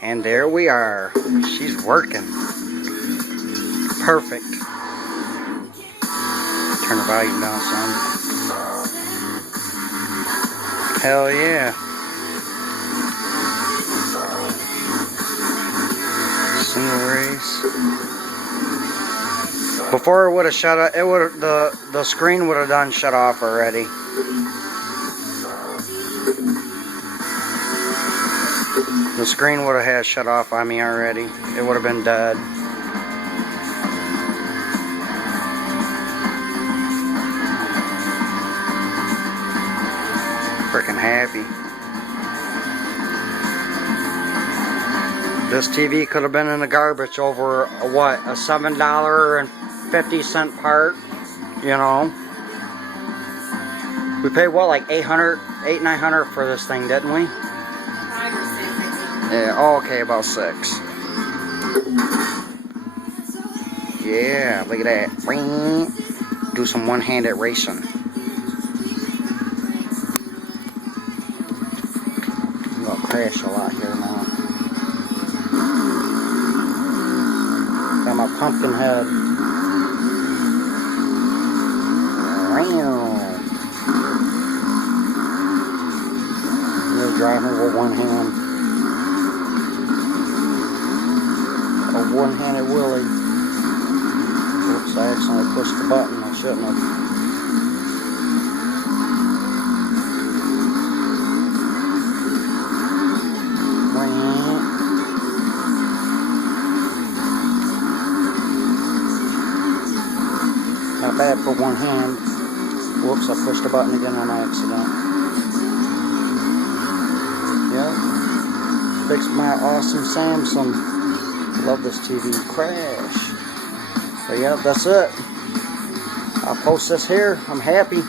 And there we are. She's working. Perfect. Turn the volume down some. Hell yeah. Single race. Before it would have shut off, the screen would have done shut off already. The screen would have had shut off on me already. It would have been dead. Freaking happy. This TV could have been in the garbage over what, a $7.50 part, you know. We paid what, like $800-900 for this thing, didn't we? 5 or 6, I think. Yeah, oh, okay, about 6. Yeah, look at that. Do some one-handed racing. I'm gonna crash a lot here now. Got my pumpkin head. You're driving with one hand. A one-handed wheelie. Oops, I accidentally pushed the button. I shouldn't have. Not bad for one hand. Whoops, I pushed the button again on accident. Yep. Fixed my awesome Samsung. Love this TV. Crash. So yeah, that's it. I'll post this here. I'm happy.